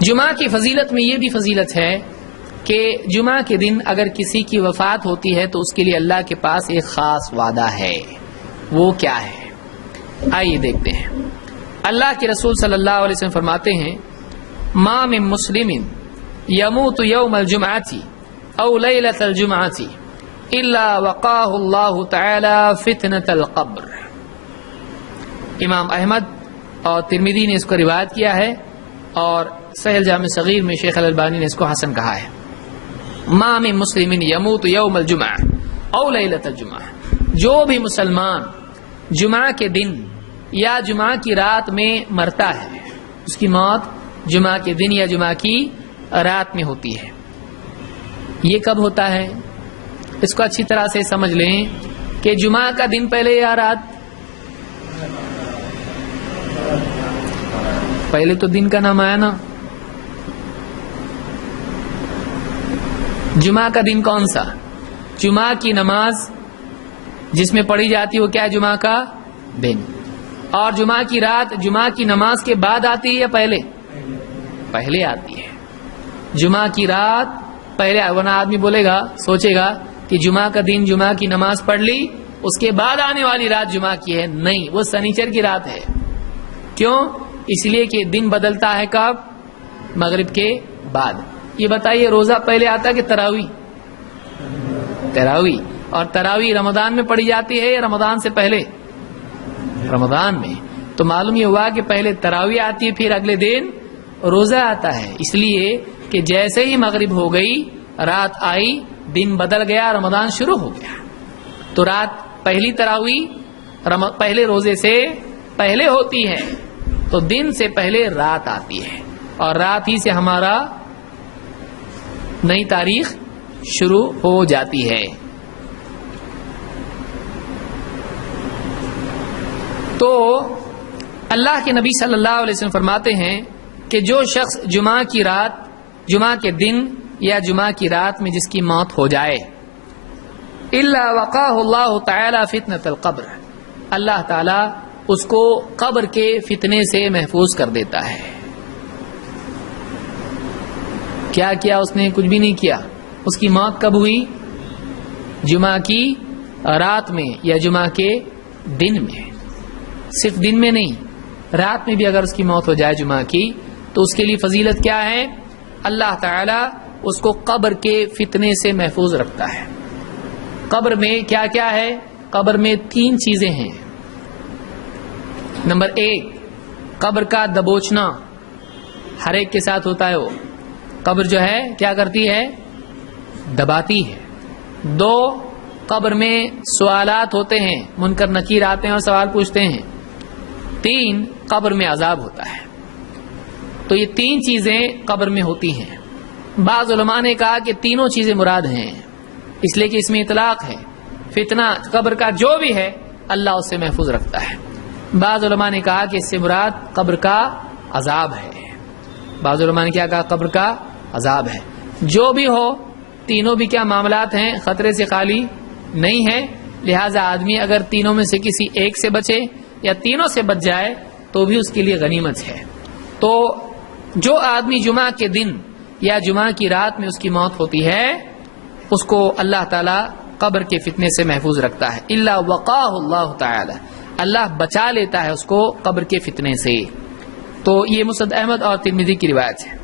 جمعہ کی فضیلت میں یہ بھی فضیلت ہے کہ جمعہ کے دن اگر کسی کی وفات ہوتی ہے تو اس کے لیے اللہ کے پاس ایک خاص وعدہ ہے. وہ کیا ہے؟ آئیے دیکھتے ہیں. اللہ کے رسول صلی اللہ علیہ وسلم فرماتے ہیں ما من مسلم یموت یوم الجمعۃ او لیلۃ الجمعۃ الا وقاه اللہ تعالی فتنۃ القبر. امام احمد اور ترمذی نے اس کو روایت کیا ہے اور صحیح جامع صغیر میں شیخ الالبانی نے اس کو حسن کہا ہے. ما من مسلم یموت یوم الجمعہ او لیلۃ الجمعہ، جو بھی مسلمان جمعہ کے دن یا جمعہ کی رات میں مرتا ہے اس کی موت جمعہ کے دن یا جمعہ کی رات میں ہوتی ہے. یہ کب ہوتا ہے؟ اس کو اچھی طرح سے سمجھ لیں کہ جمعہ کا دن پہلے یا رات؟ پہلے تو دن کا نام آیا نا. جمعہ کا دن کون سا؟ جمعہ کی نماز جس میں پڑھی جاتی ہے وہ کیا ہے؟ جمعہ کا دن. اور جمعہ کی رات جمعہ کی نماز کے بعد آتی ہے یا پہلے؟ پہلے آتی ہے. جمعہ کی رات پہلے، ورنہ آدمی بولے گا سوچے گا کہ جمعہ کا دن جمعہ کی نماز پڑھ لی اس کے بعد آنے والی رات جمعہ کی ہے. نہیں، وہ سنیچر کی رات ہے. کیوں؟ اس لیے کہ دن بدلتا ہے کب؟ مغرب کے بعد. یہ بتائیے روزہ پہلے آتا ہے کہ تراویح؟ تراویح. اور تراویح رمضان میں پڑھی جاتی ہے یا رمضان سے پہلے؟ رمضان میں. تو معلوم یہ ہوا کہ پہلے تراویح آتی ہے پھر اگلے دن روزہ آتا ہے. اس لیے کہ جیسے ہی مغرب ہو گئی رات آئی دن بدل گیا رمضان شروع ہو گیا. تو رات پہلی تراویح پہلے روزے سے پہلے ہوتی ہے تو دن سے پہلے رات آتی ہے اور رات ہی سے ہمارا نئی تاریخ شروع ہو جاتی ہے. تو اللہ کے نبی صلی اللہ علیہ وسلم فرماتے ہیں کہ جو شخص جمعہ کی رات جمعہ کے دن یا جمعہ کی رات میں جس کی موت ہو جائے الا وقاه اللہ تعالی فتنۃ القبر، اللہ تعالی اس کو قبر کے فتنے سے محفوظ کر دیتا ہے. کیا کیا اس نے؟ کچھ بھی نہیں کیا. اس کی موت کب ہوئی؟ جمعہ کی رات میں یا جمعہ کے دن میں. صرف دن میں نہیں، رات میں بھی اگر اس کی موت ہو جائے جمعہ کی تو اس کے لیے فضیلت کیا ہے؟ اللہ تعالی اس کو قبر کے فتنے سے محفوظ رکھتا ہے. قبر میں کیا کیا ہے؟ قبر میں 3 چیزیں ہیں. نمبر 1، قبر کا دبوچنا ہر ایک کے ساتھ ہوتا ہے. وہ قبر جو ہے کیا کرتی ہے؟ دباتی ہے. 2، قبر میں سوالات ہوتے ہیں، منکر نکیر آتے ہیں اور سوال پوچھتے ہیں. 3، قبر میں عذاب ہوتا ہے. تو یہ 3 چیزیں قبر میں ہوتی ہیں. بعض علماء نے کہا کہ تینوں چیزیں مراد ہیں اس لیے کہ اس میں اطلاق ہے. فتنہ قبر کا جو بھی ہے اللہ اس سے محفوظ رکھتا ہے. بعض علماء نے کہا کہ اس سے مراد قبر کا عذاب ہے. بعض علماء نے کیا کہا؟ قبر کا عذاب ہے. جو بھی ہو تینوں بھی کیا معاملات ہیں؟ خطرے سے خالی نہیں ہے. لہٰذا آدمی اگر تینوں میں سے کسی ایک سے بچے یا تینوں سے بچ جائے تو بھی اس کے لیے غنیمت ہے. تو جو آدمی جمعہ کے دن یا جمعہ کی رات میں اس کی موت ہوتی ہے اس کو اللہ تعالی قبر کے فتنے سے محفوظ رکھتا ہے. الا وقاه اللہ تعالی، اللہ بچا لیتا ہے اس کو قبر کے فتنے سے. تو یہ مسند احمد اور ترمذی کی روایت ہے.